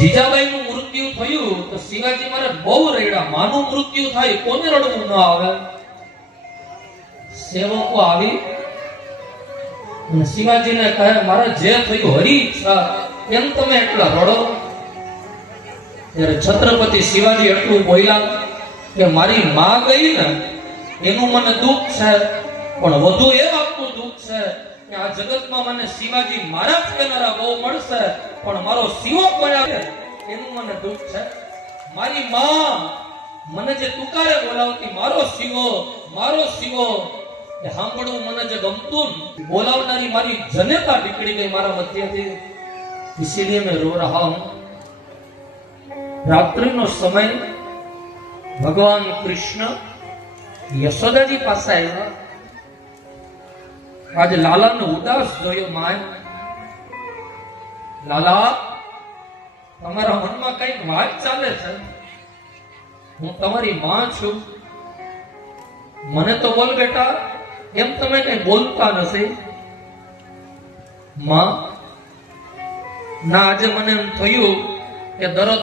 જીજાબાઈનું મૃત્યુ થયું તો શિવાજી મહારાજ બહુ રડ્યા. માનું મૃત્યુ થાય કોને રડવું ન આવે? સેવકો આવી અને શિવાજીને કહે, મારા જે થયું હરી ઈચ્છા, એમ તમે એટલા રડો. ત્યારે છત્રપતિ શિવાજી એટલું બોલ્યા કે મારી માં ગઈ ને એનું મને દુઃખ છે, પણ વધુ એ વાતનું દુઃખ છે કે આ જગતમાં મને શિવાજી મહારાજ કહેનારા બહુ મળશે, પણ મારો શિવો કોયા છે એનું મને દુઃખ છે. મારી માં મને જે તુકારે બોલાવતી મારો શિવો એ સાંભળવું મને જે ગમતું, બોલાવનારી મારી જનેતા નીકળી ગઈ મારા મધ્યથી, इसीलिए मैं रो रहा हूं. रात्रि नो समय भगवान कृष्ण यशोदाजी પાસે આવ્યા. आज लाला ने उदास જોયો. માય લાલા, તમારા મનમાં કઈક વાત ચાલે છે. હું તમારી માં છું, મને તો બોલ બેટા, એમ તમે કઈ બોલતા નથી. માં ના, આજે મને એમ થયું કે દરદ